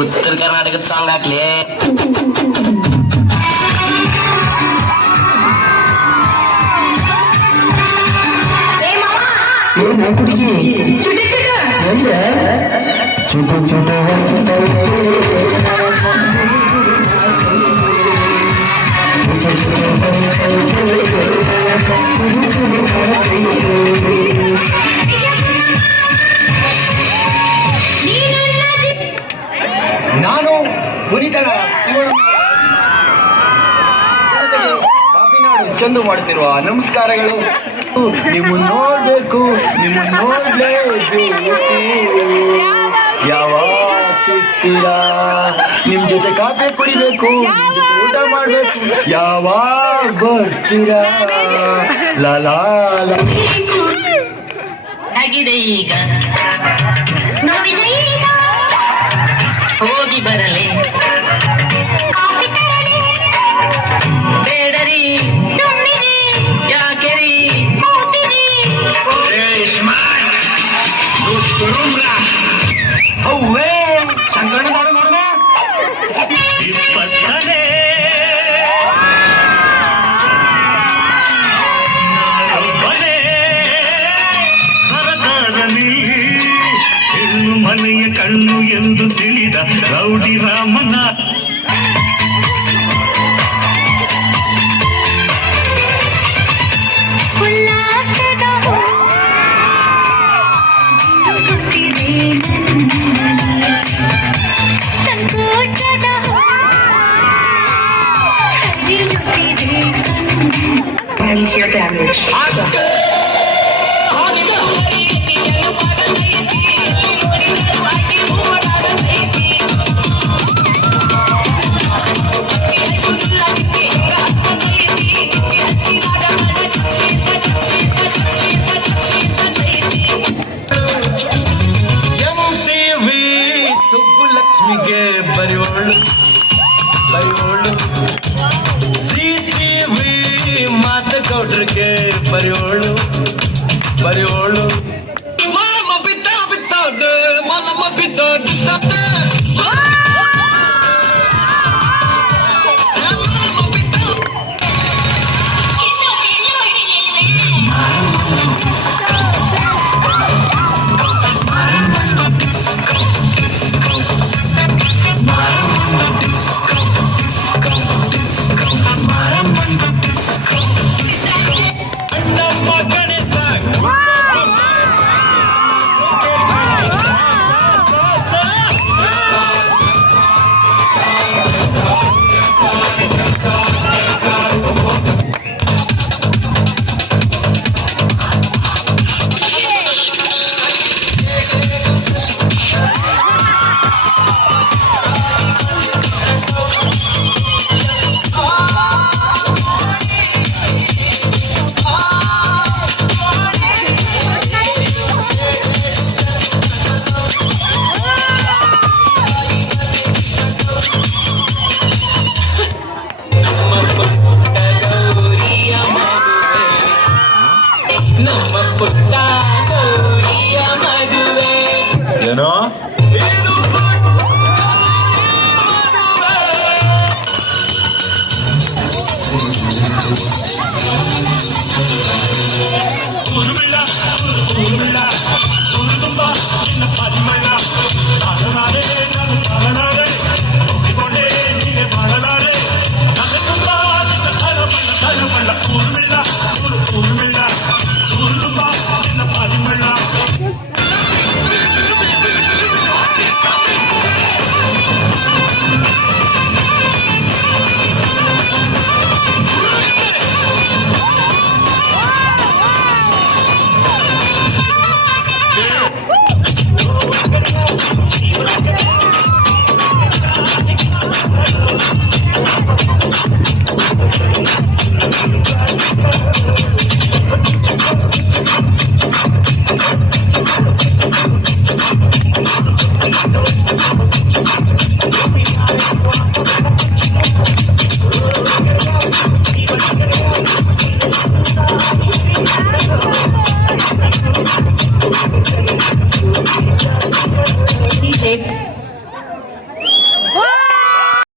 उत्तर कर्नाटकात सॉंग हाकले. छोटे छोटे ನಾನು ಹುರಿತಳ ಕಾಪಿನಾಡು ಚಂದು ಮಾಡುತ್ತಿರುವ ನಮಸ್ಕಾರಗಳು. ನಿಮ್ಮ ನೋಡ್ಬೇಕು, ನಿಮ್ಮ ನೋಡ್ಲೇಬೇಕು, ಯಾವಾಗ ಸಿಗ್ತೀರಾ? ನಿಮ್ ಜೊತೆ ಕಾಫಿ ಕುಡಿಬೇಕು, ನಿಮ್ ಜೊತೆ ಊಟ ಮಾಡ್ಬೇಕು, ಯಾವಾಗ ಬರ್ತೀರಾ? ಲಾಲಾ ಆಗಿದೆ ಈಗ ಹೋಗಿ ಬರಲಿ ಬೇಡರಿ ಯಾಕೆರಿ ಹೌವೇ ಸಂಕಲನದಾರು ನೋಡುವ ಇಪ್ಪತ್ತನೇ ನಾನೊಬ್ಬನೇ ಸರದಾರನಿ ಹೆಣ್ಣು ಮನೆಯ ಕಣ್ಣು ಎಂದು ತಿಳಿದ ರೌಡಿ ರಾಮನ ಲಕ್ಷ್ಮಿಗೆ ಬರೆಯೋಳು ಬರೆಯೋಳು, ಸಿಟಿವಿ ಮಾತಗೌಡ್ರಿಗೆ ಬರೆಯೋಳು ಬರೆಯೋಳು. ಮಲಮ ಬಿದ್ದ ಬಿದ್ದದೆ, ಮಲಮ ಬಿದ್ದ ಬಿದ್ದದೆ.